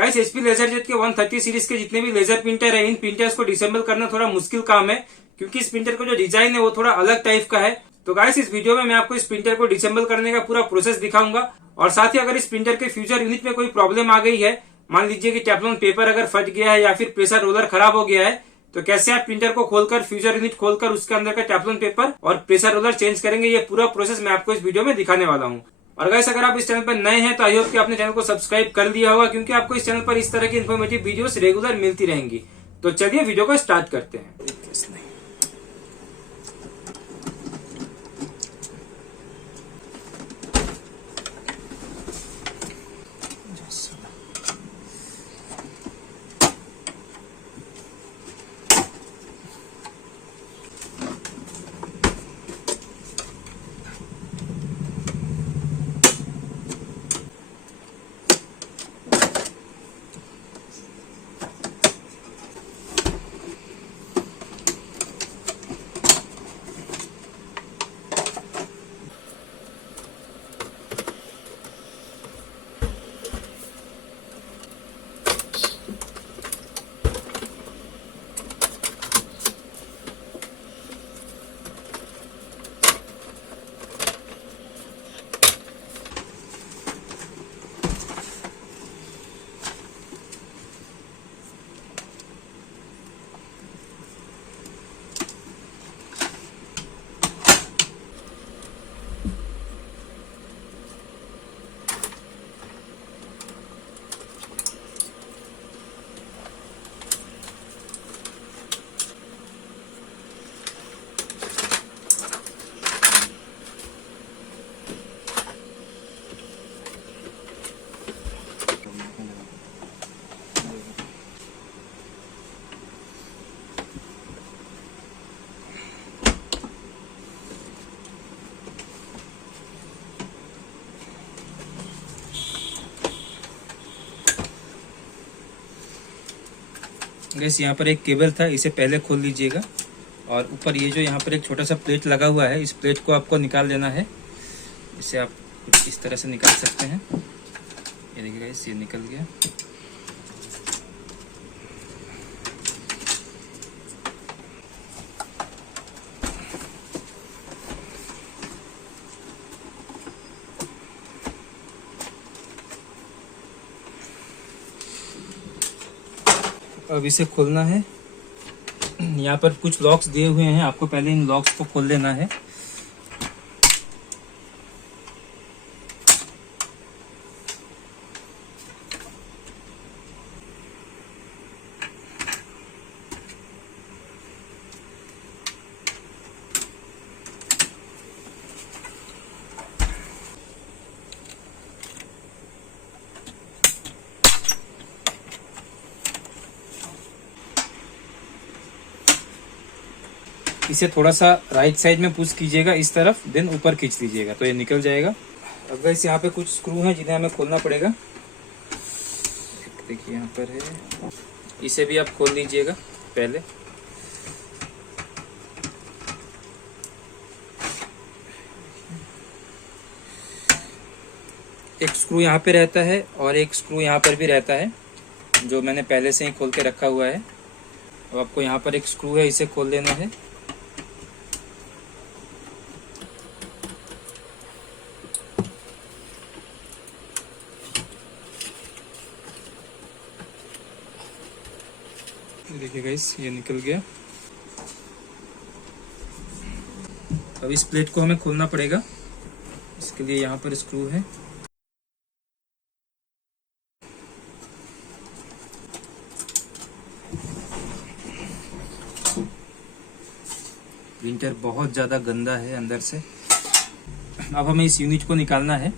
Guys HP LaserJet के 130 series के जितने भी लेजर प्रिंटर है, इन प्रिंटर्स को डिसेंबल करना थोड़ा मुश्किल काम है, क्योंकि इस प्रिंटर का जो डिजाइन है वो थोड़ा अलग टाइप का है। तो गाइस इस वीडियो में मैं आपको इस प्रिंटर को डिसेंबल करने का पूरा प्रोसेस दिखाऊंगा, और साथ ही अगर इस प्रिंटर के फ्यूचर यूनिट में कोई प्रॉब्लम आ गई है, मान लीजिए कि टेफ्लॉन पेपर अगर फट गया है या फिर प्रेशर रोलर खराब हो गया है, तो कैसे आप प्रिंटर को खोलकर फ्यूचर यूनिट खोलकर उसके अंदर का टेफ्लॉन पेपर और प्रेशर रोलर चेंज करेंगे, ये पूरा प्रोसेस मैं आपको इस वीडियो में दिखाने वाला हूँ। और गाइस अगर आप इस चैनल पर नए हैं तो आई होप कि आपने चैनल को सब्सक्राइब कर दिया होगा, क्योंकि आपको इस चैनल पर इस तरह की इन्फॉर्मेटिव वीडियोस रेगुलर मिलती रहेंगी। तो चलिए वीडियो को स्टार्ट करते हैं। गैस यहाँ पर एक केबल था, इसे पहले खोल लीजिएगा, और ऊपर ये जो यहाँ पर एक छोटा सा प्लेट लगा हुआ है, इस प्लेट को आपको निकाल देना है। इसे आप कुछ इस तरह से निकाल सकते हैं। ये देखिए गाइस, ये निकल गया। अब इसे खोलना है। यहाँ पर कुछ लॉक्स दिए हुए हैं, आपको पहले इन लॉक्स को खोल लेना है। इसे थोड़ा सा राइट साइड में पुश कीजिएगा इस तरफ, देन ऊपर खींच लीजिएगा तो ये निकल जाएगा। अब गाइस यहाँ पे कुछ स्क्रू हैं जिन्हें हमें खोलना पड़ेगा। देखिए यहाँ पर है, इसे भी आप खोल लीजिएगा पहले। एक स्क्रू यहाँ पे रहता है और एक स्क्रू यहाँ पर भी रहता है, जो मैंने पहले से ही खोल के रखा हुआ है। अब आपको यहाँ पर एक स्क्रू है, इसे खोल लेना है। देखिए गाइस, ये निकल गया। अब इस प्लेट को हमें खोलना पड़ेगा, इसके लिए यहाँ पर स्क्रू है। प्रिंटर बहुत ज़्यादा गंदा है अंदर से। अब हमें इस यूनिट को निकालना है,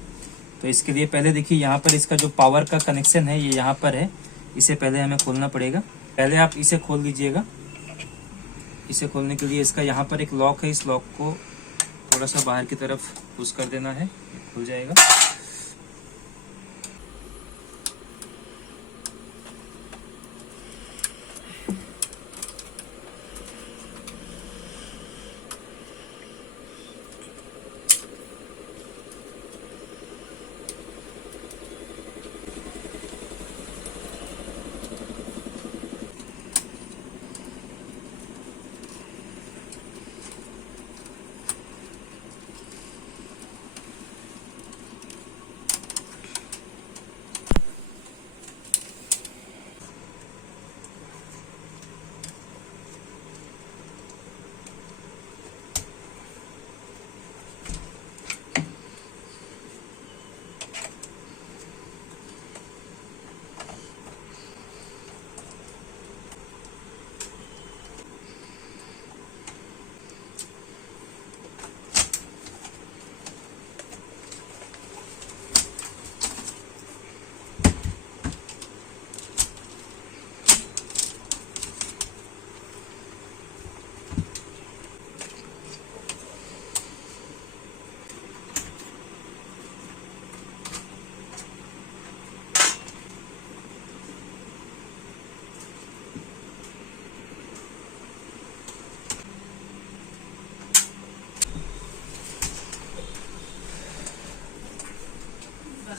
तो इसके लिए पहले देखिए यहाँ पर इसका जो पावर का कनेक्शन है ये यहाँ पर है, इसे पहले हमें खोलना पड़ेगा। पहले आप इसे खोल लीजिएगा। इसे खोलने के लिए इसका यहाँ पर एक लॉक है, इस लॉक को थोड़ा सा बाहर की तरफ पुश कर देना है, खुल जाएगा।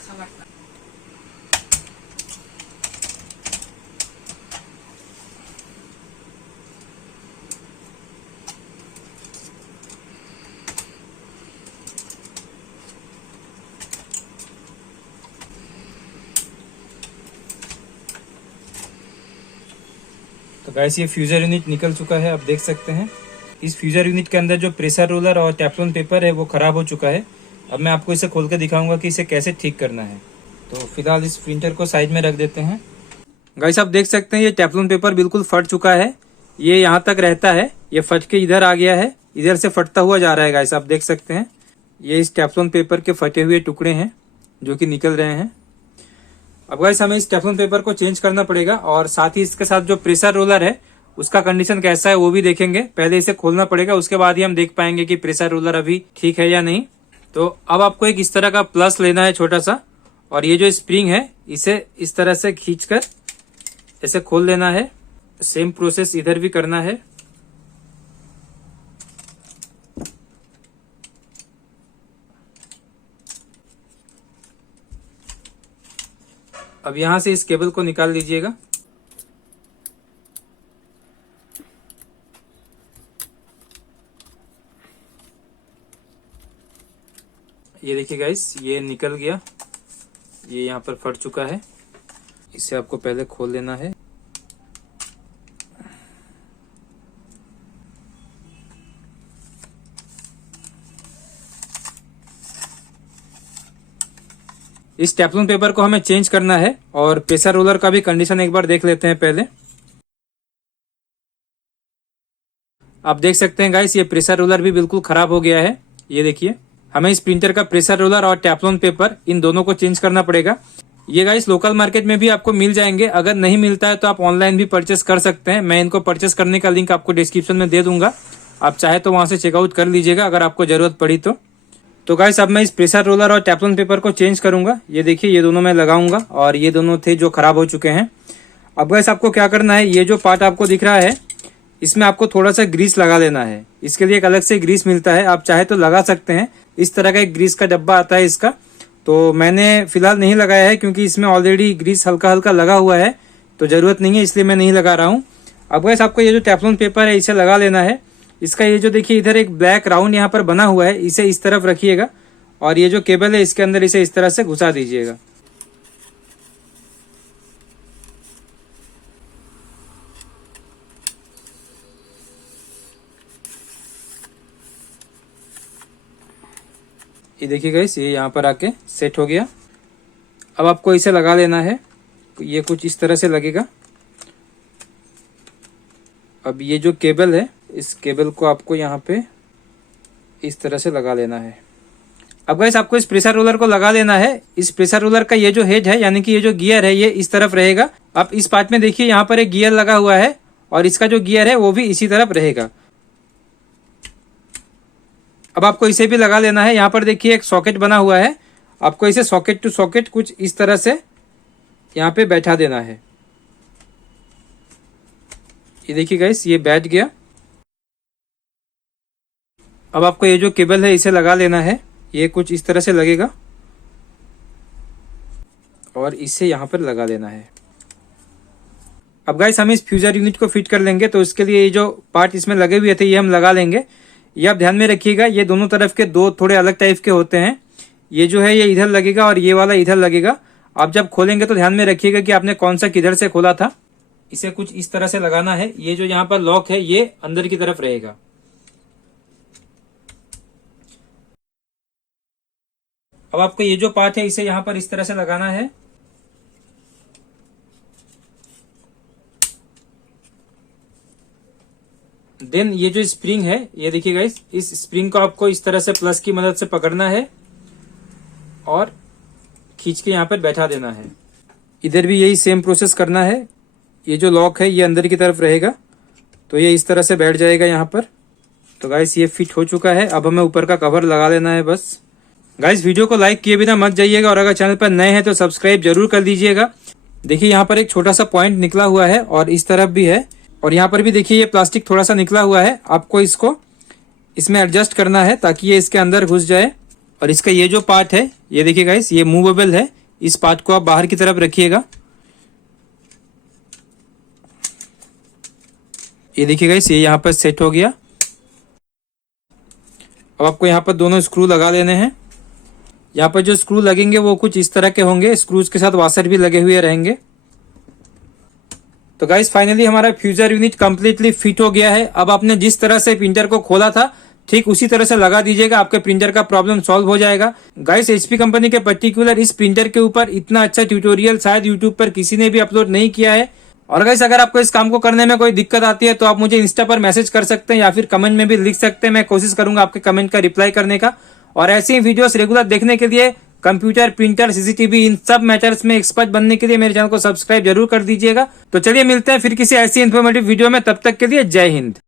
असं वाटतं. तो गाइस ये फ्यूजर यूनिट निकल चुका है, आप देख सकते हैं. इस फ्यूजर यूनिट के अंदर जो प्रेशर रोलर और टेफ्लॉन पेपर है वो खराब हो चुका है. अब मैं आपको इसे खोल के दिखाऊंगा कि इसे कैसे ठीक करना है. तो फिलहाल इस प्रिंटर को साइड में रख देते हैं. गाइस आप देख सकते हैं ये टेफ्लॉन पेपर बिल्कुल फट चुका है. ये यहाँ तक रहता है, ये फट के इधर आ गया है, इधर से फटता हुआ जा रहा है. गाइस आप देख सकते हैं ये इस टेफ्लॉन पेपर के फटे हुए टुकड़े हैं जो कि निकल रहे हैं. अब गाइस हमें इस टेफ्लॉन पेपर को चेंज करना पड़ेगा और साथ ही इसके साथ जो प्रेशर रोलर है उसका कंडीशन कैसा है वो भी देखेंगे. पहले इसे खोलना पड़ेगा, उसके बाद ही हम देख पाएंगे कि प्रेशर रोलर अभी ठीक है या नहीं. तो अब आपको एक इस तरह का प्लस लेना है छोटा सा, और ये जो स्प्रिंग है इसे इस तरह से खींचकर ऐसे खोल लेना है. सेम प्रोसेस इधर भी करना है. अब यहां से इस केबल को निकाल लीजिएगा. ये देखिए गाइस ये निकल गया, ये यहाँ पर फट चुका है. इसे आपको पहले खोल लेना है. इस टेफ्लॉन पेपर को हमें चेंज करना है और प्रेशर रोलर का भी कंडीशन एक बार देख लेते हैं पहले. आप देख सकते हैं गाइस ये प्रेशर रोलर भी बिल्कुल खराब हो गया है. ये देखिए हमें इस प्रिंटर का प्रेशर रोलर और टेफ्लॉन पेपर इन दोनों को चेंज करना पड़ेगा. ये गाइस लोकल मार्केट में भी आपको मिल जाएंगे. अगर नहीं मिलता है तो आप ऑनलाइन भी परचेस कर सकते हैं. मैं इनको परचेस करने का लिंक आपको डिस्क्रिप्शन में दे दूंगा, आप चाहे तो वहां से चेकआउट कर लीजिएगा अगर आपको जरूरत पड़ी तो गाइस अब मैं इस प्रेशर रोलर और टेफ्लॉन पेपर को चेंज करूंगा. ये देखिए ये दोनों मैं लगाऊंगा और ये दोनों थे जो खराब हो चुके हैं. अब गाइस आपको क्या करना है, ये जो पार्ट आपको दिख रहा है इसमें आपको थोड़ा सा ग्रीस लगा लेना है. इसके लिए एक अलग से ग्रीस मिलता है, आप चाहे तो लगा सकते हैं. इस तरह का एक ग्रीस का डब्बा आता है इसका. तो मैंने फिलहाल नहीं लगाया है क्योंकि इसमें ऑलरेडी ग्रीस हल्का हल्का लगा हुआ है, तो ज़रूरत नहीं है, इसलिए मैं नहीं लगा रहा हूँ. अब गाइस आपको ये जो टेफ्लॉन पेपर है इसे लगा लेना है. इसका ये जो देखिए इधर एक ब्लैक राउंड यहाँ पर बना हुआ है, इसे इस तरफ रखिएगा और ये जो केबल है इसके अंदर इसे इस तरह से घुसा दीजिएगा. ये देखिए गाइस ये यहाँ पर आके सेट हो गया. अब आपको इसे लगा लेना है. ये कुछ इस तरह से लगेगा. अब ये जो केबल है इस केबल को आपको यहाँ पे इस तरह से लगा लेना है. अब गाइस आपको इस प्रेशर रोलर को लगा लेना है. इस प्रेशर रोलर का ये जो हेड है यानी कि ये जो गियर है ये इस तरफ रहेगा. आप इस पार्ट में देखिए यहाँ पर एक गियर लगा हुआ है और इसका जो गियर है वो भी इसी तरफ रहेगा. अब आपको इसे भी लगा लेना है. यहाँ पर देखिए एक सॉकेट बना हुआ है, आपको इसे सॉकेट टू सॉकेट कुछ इस तरह से यहाँ पे बैठा देना है. ये देखिए गाइस ये बैठ गया. अब आपको ये जो केबल है इसे लगा लेना है. ये कुछ इस तरह से लगेगा और इसे यहाँ पर लगा लेना है. अब गाइस हम इस फ्यूजर यूनिट को फिट कर लेंगे, तो इसके लिए ये जो पार्ट इसमें लगे हुए थे ये हम लगा लेंगे. ये आप ध्यान में रखिएगा, ये दोनों तरफ के दो थोड़े अलग टाइप के होते हैं. ये जो है ये इधर लगेगा और ये वाला इधर लगेगा. आप जब खोलेंगे तो ध्यान में रखिएगा कि आपने कौन सा किधर से खोला था. इसे कुछ इस तरह से लगाना है. ये जो यहाँ पर लॉक है ये अंदर की तरफ रहेगा. अब आपको ये जो पार्ट है इसे यहाँ पर इस तरह से लगाना है. देन ये जो स्प्रिंग है ये देखिए गाइस, इस स्प्रिंग को आपको इस तरह से प्लस की मदद से पकड़ना है और खींच के यहाँ पर बैठा देना है. इधर भी यही सेम प्रोसेस करना है. ये जो लॉक है ये अंदर की तरफ रहेगा, तो ये इस तरह से बैठ जाएगा यहाँ पर. तो गाइस ये फिट हो चुका है. अब हमें ऊपर का कवर लगा लेना है बस. गाइस वीडियो को लाइक किए बिना मत जाइएगा और अगर चैनल पर नए हैं तो सब्सक्राइब जरूर कर दीजिएगा. देखिए यहाँ पर एक छोटा सा पॉइंट निकला हुआ है और इस तरफ भी है, और यहाँ पर भी देखिए ये प्लास्टिक थोड़ा सा निकला हुआ है. आपको इसको इसमें एडजस्ट करना है ताकि ये इसके अंदर घुस जाए. और इसका ये जो पार्ट है ये देखिए गाइस ये मूवेबल है, इस पार्ट को आप बाहर की तरफ रखिएगा। ये देखिए गाइस, ये यहाँ पर सेट हो गया। अब आपको यहाँ पर दोनों स्क्रू लगा लेने हैं। यहाँ पर जो स्क्रू लगेंगे वो कुछ इस तरह के होंगे, स्क्रूज के साथ वाशर भी लगे हुए रहेंगे। तो गाइस फाइनली हमारा फ्यूजर यूनिट कंप्लीटली फिट हो गया है। अब आपने जिस तरह से प्रिंटर को खोला था ठीक उसी तरह से लगा दीजिएगा, आपके प्रिंटर का प्रॉब्लम सॉल्व हो जाएगा। गाइस एचपी कंपनी के पर्टिकुलर इस प्रिंटर के ऊपर इतना अच्छा ट्यूटोरियल शायद यूट्यूब पर किसी ने भी अपलोड नहीं किया है। और गाइस अगर आपको इस काम को करने में कोई दिक्कत आती है तो आप मुझे इंस्टा पर मैसेज कर सकते हैं या फिर कमेंट में भी लिख सकते हैं। मैं कोशिश करूंगा आपके कमेंट का रिप्लाई करने का। और ऐसे ही वीडियोस रेगुलर देखने के लिए कंप्यूटर, प्रिंटर, सीसीटीवी इन सब मैटर्स में एक्सपर्ट बनने के लिए मेरे चैनल को सब्सक्राइब जरूर कर दीजिएगा। तो चलिए मिलते हैं फिर किसी ऐसी इन्फॉर्मेटिव वीडियो में, तब तक के लिए जय हिंद।